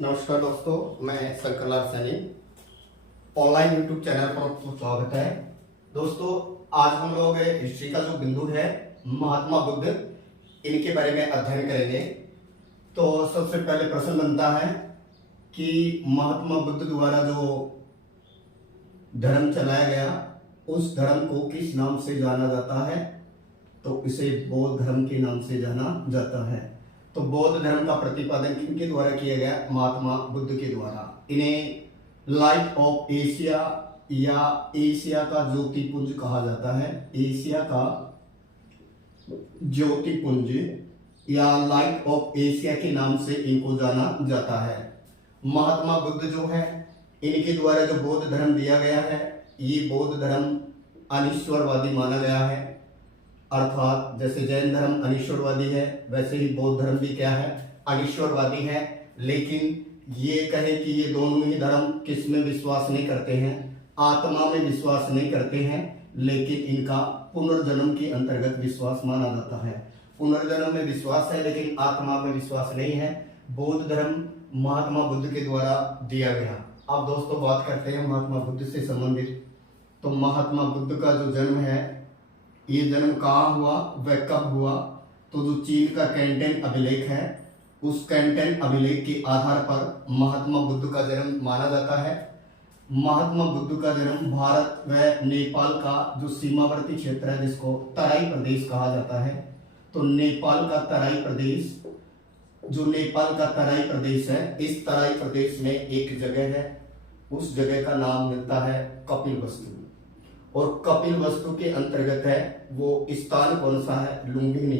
नमस्कार दोस्तों, मैं Shankar Lal Saini. Online YouTube channel पर आपको स्वागत है। दोस्तों, आज हम लोग हिस्ट्री का जो बिंदु है महात्मा बुद्ध, इनके बारे में अध्ययन करेंगे। तो सबसे पहले प्रश्न बनता है कि महात्मा बुद्ध द्वारा जो धर्म चलाया गया उस धर्म को किस नाम से जाना जाता है? तो इसे बौद्ध धर्म के नाम से जाना जाता है। तो बौद्ध धर्म का प्रतिपादन किनके द्वारा किया गया? महात्मा बुद्ध के द्वारा। इन्हें लाइट ऑफ एशिया या एशिया का ज्योतिपुंज कहा जाता है। एशिया का ज्योतिपुंज या लाइट ऑफ एशिया के नाम से इनको जाना जाता है। महात्मा बुद्ध जो है, इनके द्वारा जो बौद्ध धर्म दिया गया है, ये बौद्ध धर्म अनिश्वरवादी माना गया है। अर्थात जैसे जैन धर्म अनिश्वरवादी है, वैसे ही बौद्ध धर्म भी क्या है? अनिश्वरवादी है। लेकिन ये कहे कि ये दोनों ही धर्म किस में विश्वास नहीं करते हैं? आत्मा में विश्वास नहीं करते हैं, लेकिन इनका पुनर्जन्म के अंतर्गत विश्वास माना जाता है। पुनर्जन्म में विश्वास है, लेकिन आत्मा में विश्वास नहीं है। बौद्ध धर्म महात्मा बुद्ध के द्वारा दिया गया। अब दोस्तों बात करते हैं महात्मा बुद्ध से संबंधित। तो महात्मा बुद्ध का जो जन्म है, ये जन्म कहाँ हुआ, वह कब हुआ? तो जो चीन का कैंटन अभिलेख है, उस कैंटन अभिलेख के आधार पर महात्मा बुद्ध का जन्म माना जाता है। महात्मा बुद्ध का जन्म भारत व नेपाल का जो सीमावर्ती क्षेत्र है, जिसको तराई प्रदेश कहा जाता है, तो नेपाल का तराई प्रदेश, जो नेपाल का तराई प्रदेश है, इस तराई प्रदेश में एक जगह है, उस जगह का नाम मिलता है कपिलवस्तु। और कपिलवस्तु के अंतर्गत है वो स्थान कौन सा है? लुम्बिनी।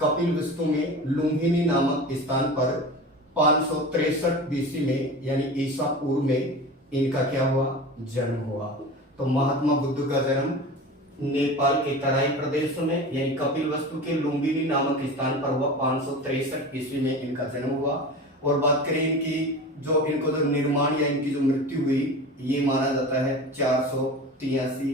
कपिलवस्तु में लुम्बिनी नामक स्थान पर 563 बीसी में, यानी ईसा पूर्व में इनका क्या हुआ? जन्म हुआ। तो महात्मा बुद्ध का जन्म नेपाल के तराई प्रदेश में, यानी कपिलवस्तु के लुम्बिनी नामक स्थान पर हुआ। 563 ईस्वी में इनका जन्म हुआ। और बात करें इनकी इनको जो निर्माण या इनकी जो मृत्यु हुई, ये माना जाता है 483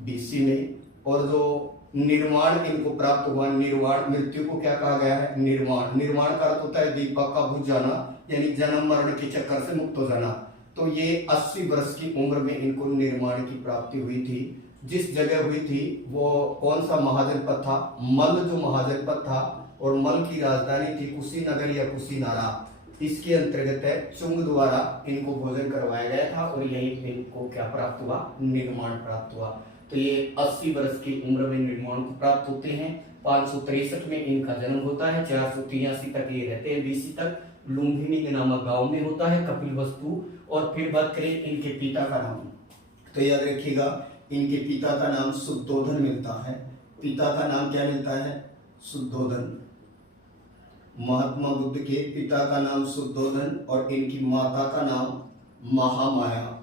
बीसी में। और जो निर्वाण इनको प्राप्त हुआ, निर्वाण, मृत्यु को क्या कहा गया है? निर्वाण। निर्वाण का अर्थ होता है दीपक का बुझ जाना, यानी जन्म मरण के चक्कर से मुक्त हो जाना। तो ये 80 वर्ष की उम्र में इनको निर्वाण की प्राप्ति हुई थी। जिस जगह हुई थी वो कौन सा महाजनपद था? मल जो महाजनपद था, और मल की राजधानी थी कुशीनगर या कुशीनारा। इसके अंतर्गत है चुंग द्वारा इनको भोजन करवाया गया था, और यही इनको क्या प्राप्त हुआ? निर्माण प्राप्त हुआ। तो ये 80 वर्ष की उम्र में निर्माण को प्राप्त होते हैं। 563 में इनका जन्म होता है। 483 तक ये रहते हैं, बीसी तक लुम्बिनी के नामक गांव में होता है कपिलवस्तु। और फिर बात करें इनके पिता का नाम, तो याद रखिएगा, इनके पिता का नाम शुद्धोधन मिलता है। पिता का नाम क्या मिलता है? शुद्धोधन। महात्मा बुद्ध के पिता का नाम शुद्धोधन और इनकी माता का नाम महामाया।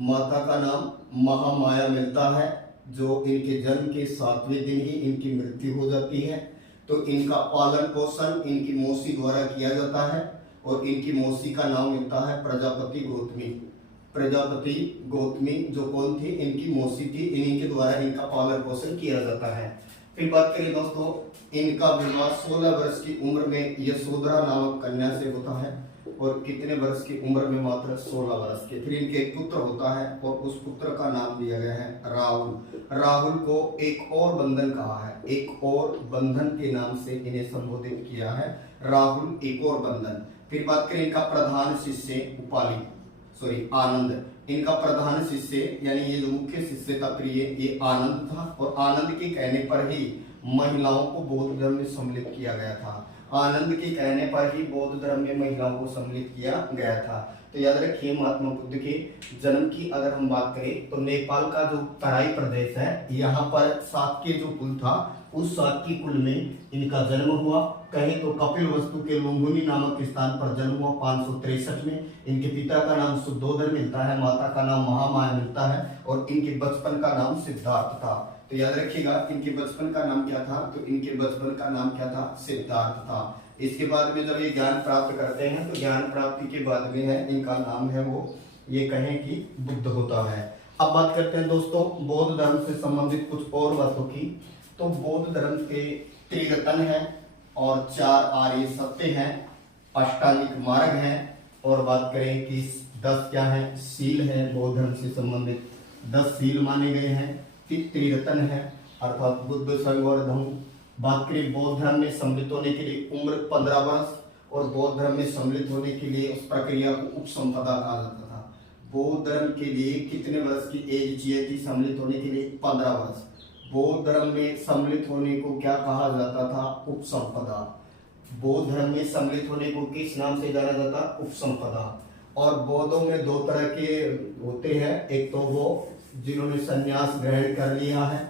माता का नाम महामाया मिलता है, जो इनके जन्म के 7वें दिन ही इनकी मृत्यु हो जाती है। तो इनका पालन पोषण इनकी मौसी द्वारा किया जाता है, और इनकी मौसी का नाम मिलता है प्रजापति गौतमी। प्रजापति गौतमी जो कौन थी? इनकी मौसी थी। इन्हीं के द्वारा इनका पालन पोषण किया जाता है। फिर बात करें दोस्तों, इनका विवाह 16 वर्ष की उम्र में यशोधरा नामक कन्या से होता है। और कितने वर्ष की उम्र में? मात्र 16 वर्ष के। फिर इनके एक पुत्र होता है, और उस पुत्र का नाम दिया गया है राहुल। राहुल को एक और बंधन कहा है, एक और बंधन के नाम से इन्हें संबोधित किया है, राहुल एक और बंधन। फिर बात करें इनका प्रधान शिष्य आनंद। इनका प्रधान शिष्य, यानी ये जो मुख्य शिष्य था प्रिय, ये आनंद था। और आनंद के कहने पर ही महिलाओं को बौद्ध धर्म में सम्मिलित किया गया था। आनंद के कहने पर ही बौद्ध धर्म में महिलाओं को सम्मिलित किया गया था। तो याद रखिए, महात्मा बुद्ध के जन्म की अगर हम बात करें, तो नेपाल का जो तराई प्रदेश है, यहाँ पर साक्य जो कुल था, उस साक्य कुल में इनका जन्म हुआ। कहें तो कपिलवस्तु के लुम्बिनी नामक स्थान पर जन्म हुआ 563 में। इनके पिता का नाम शुद्धोधन मिलता है, माता का नाम महामाया मिलता है, और इनके बचपन का नाम सिद्धार्थ था। तो याद रखिएगा, इनके बचपन का नाम क्या था? तो इनके बचपन का नाम क्या था? सिद्धार्थ था। इसके बाद में जब ये ज्ञान प्राप्त करते हैं, तो ज्ञान प्राप्ति के बाद में है इनका नाम है वो, ये कहें कि बुद्ध होता है। अब बात करते हैं दोस्तों बौद्ध धर्म से संबंधित कुछ और बातों की। तो बौद्ध धर्म के त्रिरत्न हैं और 4 आर्य सत्य हैं, अष्टांगिक मार्ग हैं, और बात करें कि 10 क्या है, शील है, बौद्ध धर्म से संबंधित 10 शील माने गए हैं। त्रिरत्न है अर्थात बुद्ध, संघ और धम्म। बात करें बौद्ध धर्म में सम्मिलित होने के लिए उम्र 15 वर्ष, और बौद्ध धर्म में सम्मिलित होने के लिए उस प्रक्रिया को उपसंपदा कहा जाता था। बौद्ध धर्म के लिए कितने वर्ष की एज चाहिए थी सम्मिलित होने के लिए? 15 वर्ष। बौद्ध धर्म में सम्मिलित होने को क्या कहा जाता था? उपसंपदा। बौद्ध धर्म में सम्मिलित होने को किस नाम से जाना जाता? उपसंपदा। और बौद्धों में 2 तरह के होते हैं, एक तो वो जिन्होंने संन्यास ग्रहण कर लिया है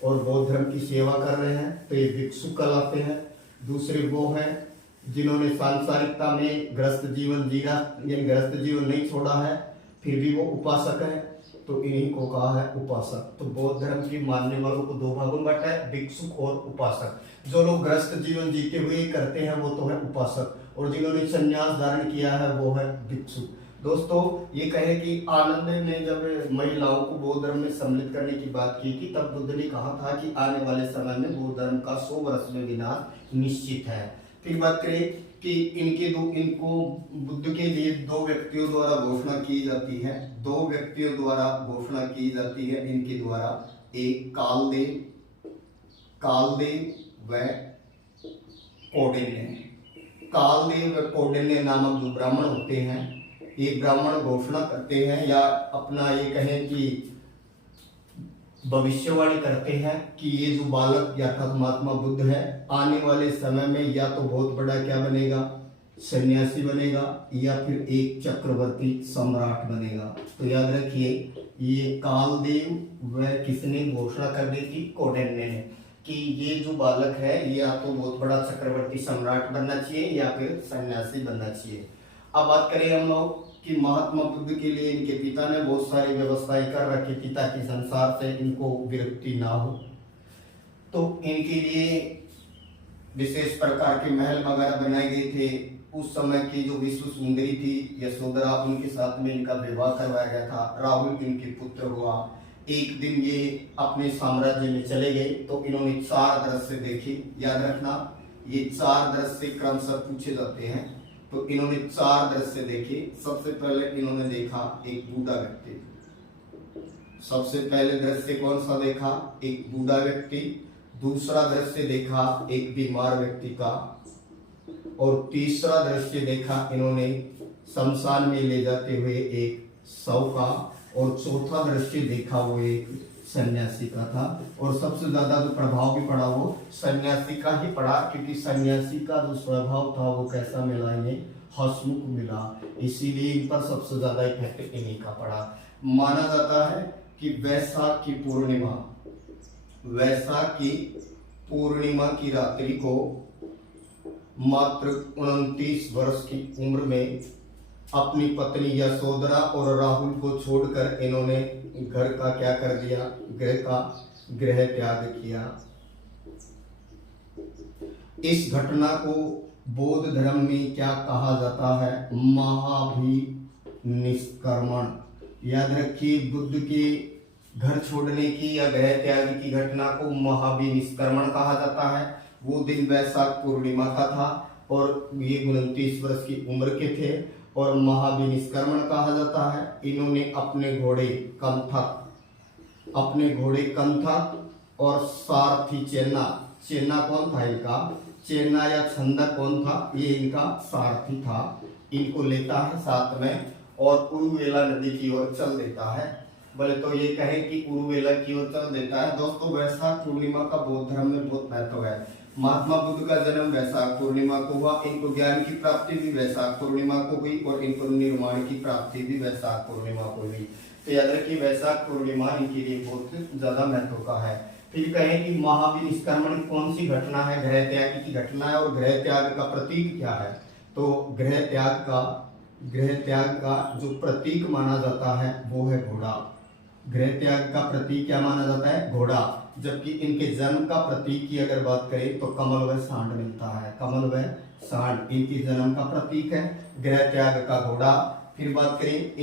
और बौद्ध धर्म की सेवा कर रहे हैं, तो ये भिक्षु कहलाते हैं। दूसरे वो हैं जिन्होंने सांसारिकता में ग्रस्त जीवन जीना, यानी ग्रस्त जीवन नहीं छोड़ा है, फिर भी वो उपासक है, तो इन्हीं को कहा है उपासक। तो बौद्ध धर्म की मानने वालों को 2 भागों में बांटा है, भिक्षुक और उपासक। जो लोग ग्रस्त जीवन जीते हुए करते हैं वो तो है उपासक, और जिन्होंने संन्यास धारण किया है वो है भिक्षुक। दोस्तों, ये कहे कि आनंद ने जब महिलाओं को बौद्ध धर्म में सम्मिलित करने की बात की थी, तब बुद्ध ने कहा था कि आने वाले समय में बौद्ध धर्म का 100 वर्ष में विनाश निश्चित है। फिर बात करें कि इनको बुद्ध के लिए 2 व्यक्तियों द्वारा घोषणा की जाती है। 2 व्यक्तियों द्वारा घोषणा की जाती है इनके द्वारा, एक कालदेव व कौंडिन्य। कालदेव व कौंडिन्य नामक जो ब्राह्मण होते हैं, ये ब्राह्मण घोषणा करते हैं या अपना ये कहें कि भविष्यवाणी करते हैं कि ये जो बालक या महात्मा बुद्ध है आने वाले समय में या तो बहुत बड़ा क्या बनेगा, सन्यासी बनेगा, या फिर एक चक्रवर्ती सम्राट बनेगा। तो याद रखिए, ये कालदेव व किसने घोषणा कर दी थी? कौंडिन्य ने, कि ये जो बालक है ये या तो बहुत बड़ा चक्रवर्ती सम्राट बनना चाहिए या फिर सन्यासी बनना चाहिए। अब बात करें हम लोग कि महात्मा बुद्ध के लिए इनके पिता ने बहुत सारी व्यवस्थाएं कर रखी थी ताकि संसार से इनको विरक्ति ना हो। तो इनके लिए विशेष प्रकार के महल वगैरह बनाए गए थे। उस समय की जो विश्व सुंदरी थी यशोधरा, उनके साथ में इनका विवाह करवाया गया था। राहुल इनके पुत्र हुआ। एक दिन ये अपने साम्राज्य में चले गए तो इन्होंने 4 दृश्य देखे। याद रखना, ये 4 दृश्य क्रमशः पूछे जाते हैं। तो इन्होंने 4 दृश्य देखे। सबसे पहले इन्होंने देखा एक बूढ़ा व्यक्ति। सबसे पहले दृश्य कौन सा देखा? एक बूढ़ा व्यक्ति। दूसरा दृश्य देखा एक बीमार व्यक्ति का, और तीसरा दृश्य देखा इन्होंने शमशान में ले जाते हुए एक शव का, और चौथा दृश्य देखा वो एक सन्यासी का था। और सबसे ज्यादा जो प्रभाव भी पड़ा वो सन्यासी का ही पड़ा, क्योंकि सन्यासी का जो स्वभाव था वो कैसा मिला इन्हें? हंसमुख मिला। इसीलिए इन पर सबसे ज्यादा इफेक्ट इन्हीं का पड़ा। माना जाता है कि वैशाख की पूर्णिमा की रात्रि को मात्र 29 वर्ष की उम्र में अपनी पत्नी यशोधरा और राहुल को छोड़कर इन्होंने घर का क्या कर दिया? गृह त्याग किया। इस घटना को बौद्ध धर्म में क्या कहा जाता है? महाभिनिष्क्रमण। याद रखिए, बुद्ध के घर छोड़ने की या गृह त्याग की घटना को महाभिनिष्क्रमण कहा जाता है। वो दिन वैशाख पूर्णिमा का था और ये 29 वर्ष की उम्र के थे, और महाभिनिष्क्रमण कहा जाता है। इन्होंने अपने घोड़े कंथक और सारथी चेन्ना कौन था इनका? चेन्ना या छंदा कौन था? ये इनका सारथी था। इनको लेता है साथ में और उरुवेला नदी की ओर चल देता है। बोले तो ये कहे कि उरुवेला की ओर चल देता है। दोस्तों, वैशाख पूर्णिमा का बौद्ध धर्म में बहुत महत्व है। महात्मा बुद्ध का जन्म वैशाख पूर्णिमा को हुआ। इनको ज्ञान की प्राप्ति भी वैशाख पूर्णिमा को हुई और इनको निर्माण की प्राप्ति भी वैशाख पूर्णिमा को हुई। तो याद रखिए, वैशाख पूर्णिमा इनके लिए बहुत ज्यादा महत्व का है। फिर कहें कि महाभिनिष्क्रमण कौन सी घटना है? गृह त्याग की घटना है। और गृह त्याग का प्रतीक क्या है? तो गृह त्याग का जो प्रतीक माना जाता है वो है घोड़ा। गृह त्याग का प्रतीक क्या माना जाता है? घोड़ा। जबकि इनके जन्म का प्रतीक की अगर बात करें तो कमल व सांड मिलता है। कमल व सांड इनकी जन्म का प्रतीक है, गृह त्याग का घोड़ा। फिर बात करें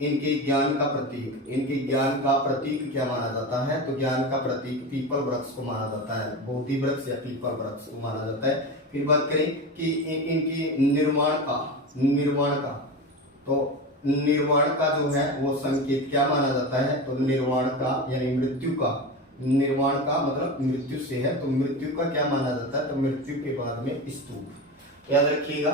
इनके ज्ञान का प्रतीक क्या माना जाता है? तो ज्ञान का प्रतीक पीपल वृक्ष को माना जाता है, बोधि वृक्ष या पीपल वृक्ष को माना जाता है। फिर बात करें कि इनकी निर्माण का निर्वाण का। तो निर्वाण का जो है वो संकेत क्या माना जाता है, तो निर्वाण का यानी मृत्यु का, निर्वाण का मतलब मृत्यु से है, तो मृत्यु का क्या माना जाता है, तो मृत्यु के बाद में स्तूप। याद रखिएगा,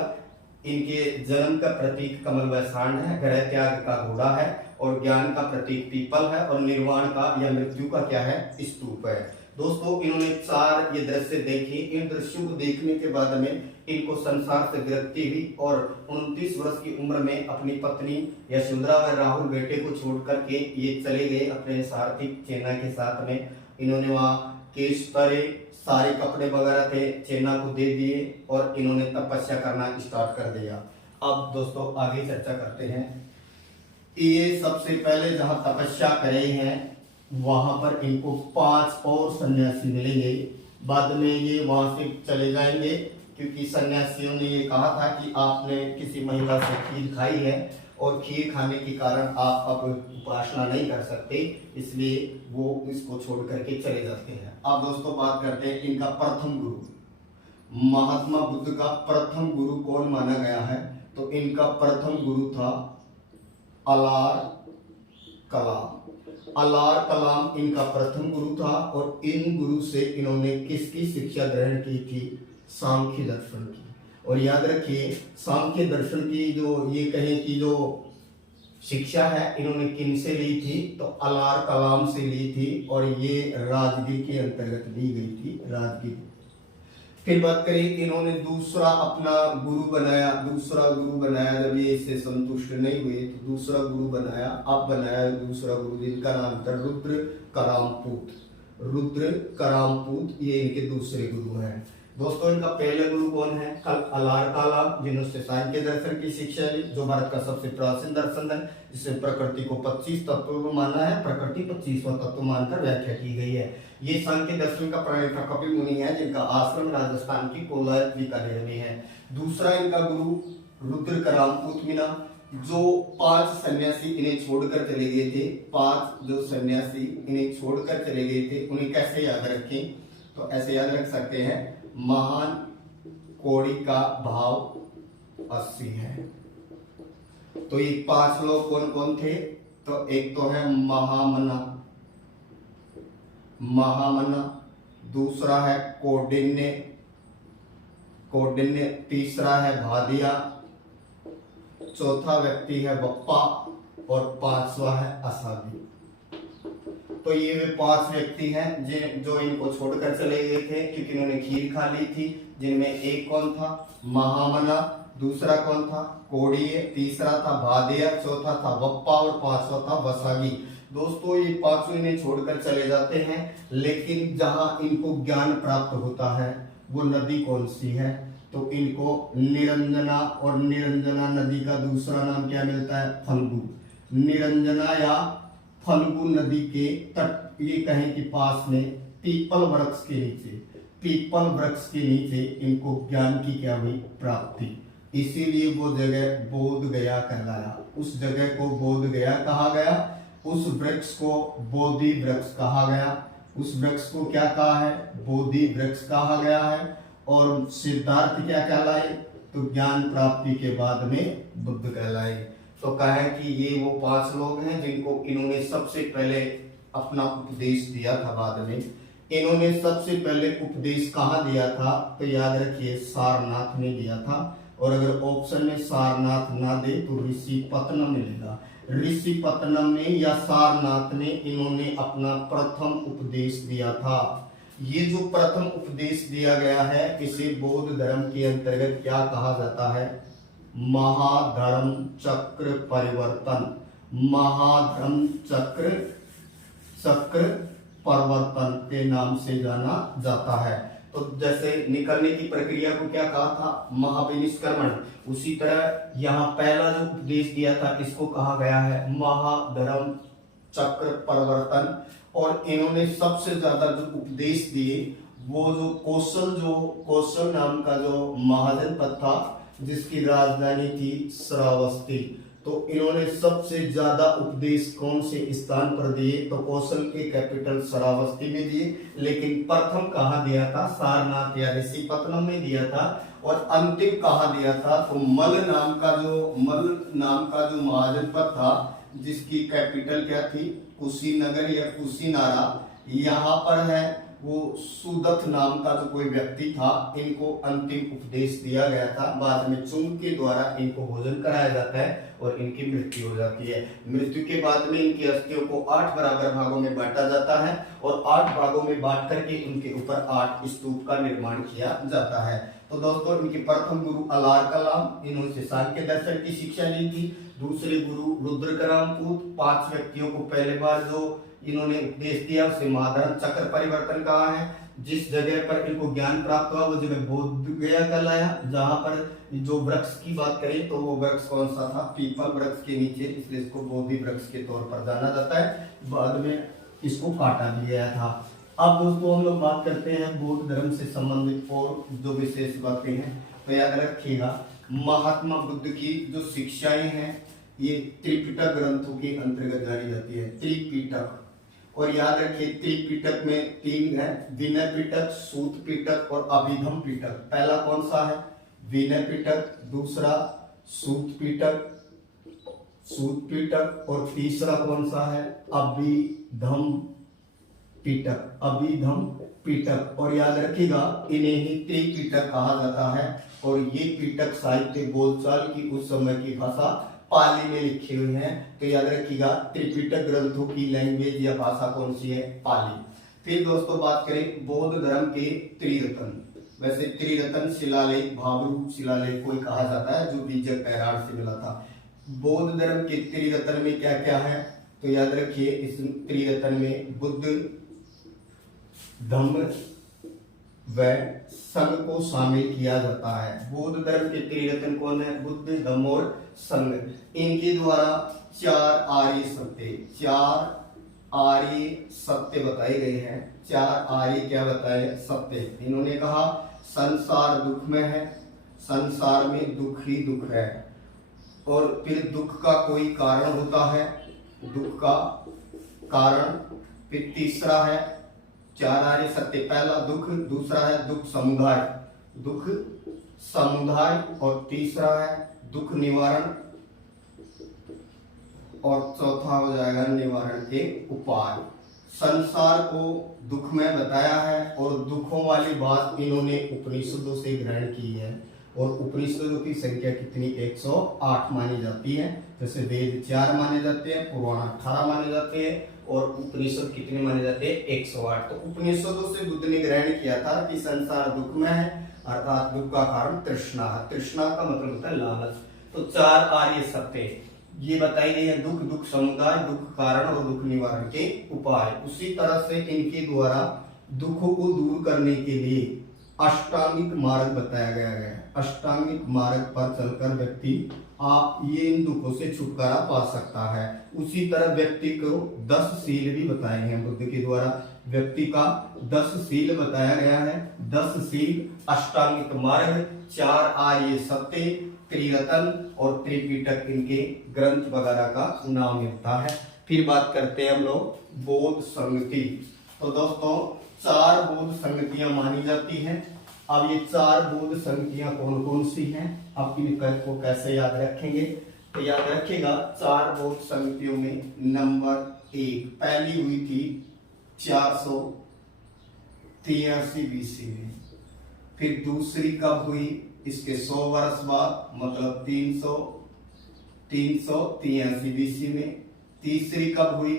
इनके जन्म का प्रतीक कमल व सांड है, ग्रह त्याग का घोड़ा है, और ज्ञान का प्रतीक पीपल है, और निर्वाण का या मृत्यु का क्या है, स्तूप है। दोस्तों इन्होंने 4 ये दृश्य देखे। इन दृश्यों को देखने के बाद में इनको संसार से विरक्ति हुई और 29 वर्ष की उम्र में अपनी पत्नी यशोधरा व राहुल बेटे को छोड़ करके ये चले गए अपने सारथी चेना के साथ में। इन्होंने वहाँ केश तरे, सारे कपड़े वगैरह थे चेना को दे दिए और इन्होंने तपस्या करना स्टार्ट कर दिया। अब दोस्तों आगे चर्चा करते हैं। ये सबसे पहले जहाँ तपस्या करे हैं वहां पर इनको 5 और सन्यासी मिलेंगे। बाद में ये वहां से चले जाएंगे क्योंकि सन्यासियों ने ये कहा था कि आपने किसी महिला से खीर खाई है और खीर खाने के कारण आप अब उपासना नहीं कर सकते, इसलिए वो इसको छोड़ करके चले जाते हैं। अब दोस्तों बात करते हैं इनका प्रथम गुरु। महात्मा बुद्ध का प्रथम गुरु कौन माना गया है, तो इनका प्रथम गुरु था अलार कलाम। अलार कलाम इनका प्रथम गुरु था और इन गुरु से इन्होंने किसकी शिक्षा ग्रहण की थी, सांख्य दर्शन की। और याद रखिए सांख्य दर्शन की जो ये कहें कि जो शिक्षा है इन्होंने किन से ली थी, तो अलार कलाम से ली थी और ये राजगीर के अंतर्गत दी गई थी, राजगीर। फिर बात करें इन्होंने दूसरा अपना गुरु बनाया, दूसरा गुरु बनाया। जब ये इससे संतुष्ट नहीं हुए तो दूसरा गुरु बनाया। अब बनाया दूसरा गुरु जिनका नाम था रुद्र करामपूत। रुद्र करामपूत ये इनके दूसरे गुरु हैं। दोस्तों इनका पहले गुरु कौन है, कल अलार कलाम, जिन्होंने सांख्य दर्शन की शिक्षा ली, जो भारत का सबसे प्राचीन दर्शन है, जिसमें प्रकृति को 25 तत्वों माना है, प्रकृति 25वां तत्व मानकर व्याख्या की गई है। ये सांख्य दर्शन का प्रणेता कपिल मुनि है, जिनका आश्रम राजस्थान की कोलायत बीकानेर में है। दूसरा इनका गुरु रुद्र करामपूत मिला। जो 5 सन्यासी इन्हें छोड़कर चले गए थे, 5 जो सन्यासी इन्हें छोड़कर चले गए थे, उन्हें कैसे याद रखें, तो ऐसे याद रख सकते हैं, महान कोड़ी का भाव 80 है। तो ये 5 लोग कौन कौन थे, तो एक तो है महामना, महामना, दूसरा है कौंडिन्य, कौंडिन्य, तीसरा है भादिया, चौथा व्यक्ति है बप्पा और 5वां है असादी। तो ये वे 5 व्यक्ति हैं जो इनको छोड़कर चले गए थे क्योंकि इन्होंने खीर खा ली थी, जिनमें एक कौन था, महामना, दूसरा कौन था, कोड़िये, तीसरा था भादिया, चौथा था बप्पा और 5वां था वसागी। दोस्तों ये 5 इन्हें छोड़कर चले जाते हैं, लेकिन जहां इनको ज्ञान प्राप्त होता है वो नदी कौन सी है, तो इनको निरंजना, और निरंजना नदी का दूसरा नाम क्या मिलता है, फल्गु। निरंजना या फल्गु नदी के तट ये कहें कि पास में पीपल वृक्ष के नीचे, पीपल वृक्ष के नीचे इनको ज्ञान की क्या हुई, प्राप्ति। इसीलिए वो जगह बोध गया कहलाया, उस जगह को बोध गया कहा गया, उस वृक्ष को बोधि वृक्ष कहा गया, उस वृक्ष को क्या कहा है, बोधि वृक्ष कहा गया है। और सिद्धार्थ क्या कहलाए, तो ज्ञान प्राप्ति के बाद में बुद्ध कहलाए। तो कहा कि ये वो 5 लोग हैं जिनको इन्होंने सबसे पहले अपना उपदेश दिया था। बाद में इन्होंने सबसे पहले उपदेश कहाँ दिया था, तो याद रखिए सारनाथ में दिया था। और अगर ऑप्शन में सारनाथ ना दे तो ऋषिपत्तनम मिलेगा। ऋषिपत्तनम में या सारनाथ में इन्होंने अपना प्रथम उपदेश दिया था। ये जो प्रथम उपदेश दिया गया है इसे बौद्ध धर्म के अंतर्गत क्या कहा जाता है, महाधर्म चक्र परिवर्तन। महाधर्म चक्र परिवर्तन के नाम से जाना जाता है। तो जैसे निकलने की प्रक्रिया को क्या कहा था, महाविनिष्क्रमण, उसी तरह यहाँ पहला जो उपदेश दिया था इसको कहा गया है महाधर्म चक्र परिवर्तन। और इन्होंने सबसे ज्यादा जो उपदेश दिए वो जो कौशल नाम का जो महाजनपद था जिसकी राजधानी थी श्रावस्ती, तो इन्होंने सबसे ज्यादा उपदेश कौन से स्थान पर दिए? तो कौशल के कैपिटल श्रावस्ती में दिए, लेकिन प्रथम कहाँ दिया था? सारनाथ या ऋषिपत्तनम में दिया था। और अंतिम कहाँ दिया था? तो मल नाम का जो महाजनपद था, जिसकी कैपिटल क्या थी? कुशीनगर या कुशीनारा, यहाँ पर है। वो सुदत्त नाम का जो कोई व्यक्ति था, इनको अंतिम उपदेश दिया गया था। बाद में चुंग के द्वारा इनको भोजन कराया जाता है और इनकी मृत्यु हो जाती है। मृत्यु के बाद में इनकी अस्थियों को 8 बराबर भागों में बांटा जाता है और 8 भागों में बांट करके इनके ऊपर 8 स्तूप का निर्माण किया जाता है। तो दोस्तों, इनके प्रथम गुरु अलार कलाम, इन्होंने सांख्य दर्शन की शिक्षा ली थी। दूसरे गुरु रुद्रकरामपूत, 5 व्यक्तियों को पहले बार जो इन्होंने उपदेश दिया उसे महाधर्म चक्र परिवर्तन कहा है। जिस जगह पर इनको ज्ञान प्राप्त हुआ वो जगह बोध गया कहलाया। जहां पर जो वृक्ष की बात करें तो वो वृक्ष कौन सा था? पीपल वृक्ष के नीचे, इसलिए इसको बोधि वृक्ष के तौर पर जाना जाता है। बाद में इसको काटा भी गया था। अब दोस्तों हम लोग बात करते हैं बौद्ध धर्म से संबंधित और जो विशेष बातें हैं। तो याद रखिएगा, महात्मा बुद्ध की जो शिक्षाएं हैं ये त्रिपिटक ग्रंथों के अंतर्गत जानी जाती है। त्रिपिटक, और याद रखिए त्रिपिटक में 3 है, विनय पिटक, सूत पिटक और अभिधम पिटक। पहला कौन सा है? विनय पिटक, दूसरा सूत पिटक और तीसरा कौन सा है? अभिधम पिटक। और याद रखिएगा इन्हें ही त्रिपिटक कहा जाता है। और ये पिटक साहित्य बोलचाल की उस समय की भाषा पाली में लिखे हुए हैं। तो याद रखिएगा त्रिपिटक ग्रंथों की लैंग्वेज या भाषा कौन सी है? पाली। फिर दोस्तों बात करें बौद्ध धर्म के त्रिरत्न। वैसे त्रिरत्न शिलालेख, भावरूप शिलालेख कोई कहा जाता है, जो बीजक पैराड़ से मिला था। बौद्ध धर्म के त्रिरत्न में क्या क्या है? तो याद रखिए इस त्रिरत्न में बुद्ध, धम्म व संघ को शामिल किया जाता है। बौद्ध धर्म के त्रिरत्न कौन है? बुद्ध, धम्म और संघ। इनके द्वारा 4 आर्य सत्य बताए गए हैं। 4 आर्य क्या बताए? सत्य। इन्होंने कहा संसार दुख में है, संसार में दुख ही दुख है, और फिर दुख का कोई कारण होता है, दुख का कारण। फिर तीसरा है 4 आर्य सत्य, पहला दुख, दूसरा है दुख समुदाय, और तीसरा है दुख निवारण, और चौथा हो जाएगा निवारण के उपाय। संसार को दुख में बताया है और दुखों वाली बात इन्होंने उपनिषदों से ग्रहण की है। और उपनिषदों की संख्या कितनी? 108 मानी जाती है। जैसे वेद 4 माने जाते हैं, पुराण 18 माने जाते हैं, और उपनिषद कितने माने जाते हैं? 108। तो उपनिषदों से बुद्ध ने ग्रहण किया था कि संसार दुख में है, अर्थात दुख का कारण तृष्णा है। तृष्णा का मतलब होता है लालच। तो 4 आर्य सत्य ये बताई गई है, दुख समुदाय, दुख कारण और दुख निवारण के उपाय। उसी तरह से इनके द्वारा दुखों को दूर करने के लिए अष्टांगिक मार्ग बताया गया है। अष्टांगिक मार्ग पर चलकर व्यक्ति ये इन दुखों से छुटकारा पा सकता है। उसी तरह व्यक्ति को 10 शील भी बताए हैं बुद्ध के द्वारा। व्यक्ति का 10 शील बताया गया है। 10 शील, अष्टांगिक मार्ग, 4 आर्य सत्य, त्रिरत्न और त्रिपिटक इनके ग्रंथ वगैरह का नाम मिलता है। फिर बात करते हैं हम लोग बौद्ध संगति। तो दोस्तों 4 बौद्ध संगतियां मानी जाती हैं। अब ये 4 बौद्ध संगतियां कौन कौन सी हैं, अब इनको कैसे याद रखेंगे? तो याद रखिएगा 4 बौद्ध संगतियों में नंबर 1 पहली हुई थी 483 BC में। फिर दूसरी कब हुई? इसके 100 वर्ष बाद, मतलब 383 BC में। तीसरी कब हुई?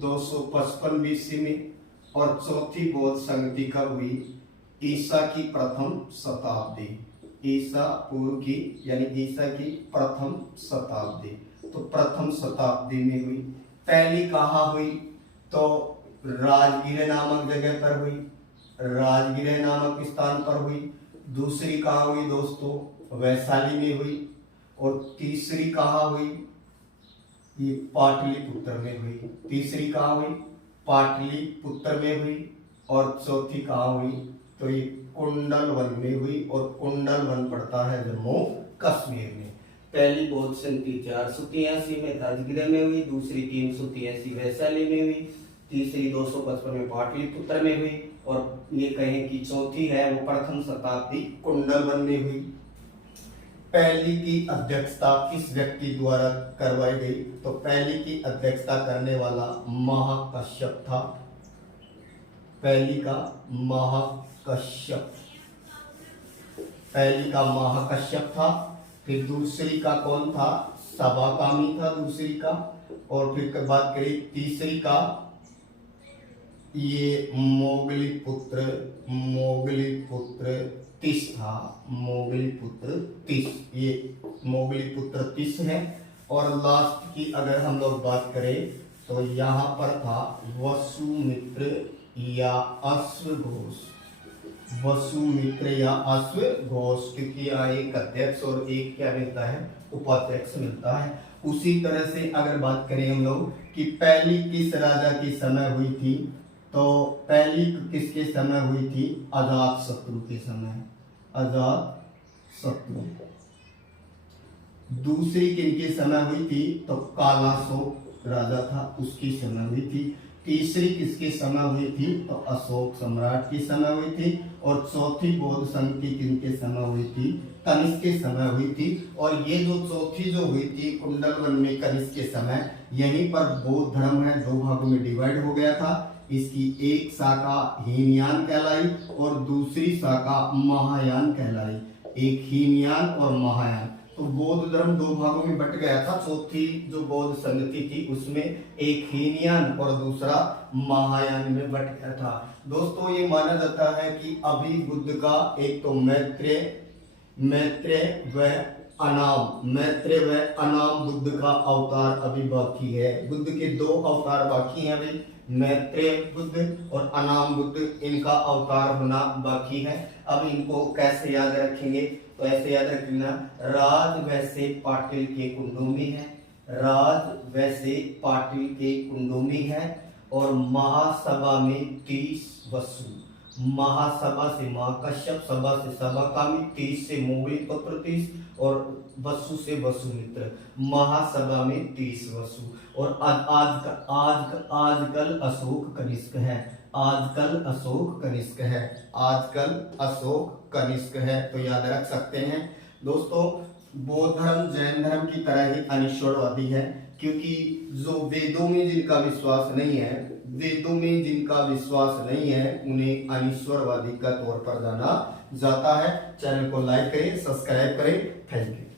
255 BC में। और चौथी बौद्ध संगति कब हुई? ईसा की प्रथम शताब्दी, ईसा पूर्व की यानी ईसा की प्रथम शताब्दी। तो प्रथम शताब्दी में हुई। पहली कहाँ हुई? तो राजगीर नामक जगह पर हुई, राजगीर नामक स्थान पर हुई। दूसरी कहाँ हुई दोस्तों? वैशाली में हुई। और तीसरी कहाँ हुई? ये पाटलिपुत्र में हुई। तीसरी कहाँ हुई? पाटलिपुत्र में हुई। और चौथी कहाँ हुई? तो ये कुंडल वन में हुई। और कुंडल वन पड़ता है जम्मू कश्मीर में। पहली बौद्ध संधि 483 में राजगृह में हुई, दूसरी 383 वैशाली में हुई, तीसरी 255 में पाटलिपुत्र में हुई, और ये कहें कि चौथी है वो प्रथम शताब्दी कुंडलवन में हुई। पहली की अध्यक्षता किस व्यक्ति द्वारा करवाई गई? तो पहली की अध्यक्षता करने वाला महाकश्यप था। पहली का महाकश्यप, पहली का महाकश्यप था। फिर दूसरी का कौन था? सभाकामी था दूसरी का। और फिर बात करें तीसरी का, ये मोगलीपुत्र तिस था। मोगलीपुत्र तिस, ये मोगलीपुत्र तिस है। और लास्ट की अगर हम लोग बात करें तो यहाँ पर था वसुमित्र या अश्वघोष। वसुमित्र या अश्वघोष, क्योंकि यहाँ एक अध्यक्ष और एक क्या मिलता है? उपाध्यक्ष मिलता है। उसी तरह से अगर बात करें हम लोग कि पहली किस राजा की समय हुई थी, तो पहली किसके समय हुई थी? अजातशत्रु के समय, अजातशत्रु। दूसरी किनके समय हुई थी? तो कालाशोक राजा था, उसकी समय हुई थी। तीसरी किसके समय हुई थी? तो अशोक सम्राट की समय हुई थी। और चौथी बौद्ध संधि किनके समय हुई थी? कनिष्क के समय हुई थी। और ये जो चौथी जो हुई थी कुंडलवन में कनिष्क के समय, यहीं पर बौद्ध धर्म है दो भागों में डिवाइड हो गया था। इसकी एक शाखा हीनयान कहलाई और दूसरी शाखा महायान कहलाई। एक हीनयान और महायान। तो बौद्ध धर्म दो भागों में बट गया था। चौथी जो बौद्ध संगति थी उसमें एक हीनयान और दूसरा महायान में बट गया था। दोस्तों ये माना जाता है कि अभी बुद्ध का एक तो मैत्रेय व अनाम बुद्ध का अवतार अभी बाकी है। बुद्ध के दो अवतार बाकी हैं अभी, मैत्रेय बुद्ध और अनाम बुद्ध, इनका अवतार होना बाकी है। अब इनको कैसे याद रखेंगे? तो ऐसे याद रखना, राज वैसे पाटिल के कुंडोमी है, राज वैसे पाटिल के कुंडोमी है। और महासभा में 30 वसु, महासभा से महाकश्यप, सभा से सभाकामी, 30 से मोगलीपुत्र 30 और वसु से वसुमित्र। महासभा में 30 वसु। और आजकल अशोक कनिष्क है, आजकल अशोक कनिष्क है, आजकल अशोक कनिष्क है। तो याद रख सकते हैं दोस्तों। बौद्ध धर्म जैन धर्म की तरह ही अनिश्वरवादी है, क्योंकि जो वेदों में जिनका विश्वास नहीं है, वेदों में जिनका विश्वास नहीं है, उन्हें अनिश्वरवादी का तौर पर जाना जाता है। चैनल को लाइक करें, सब्सक्राइब करें। Thank you.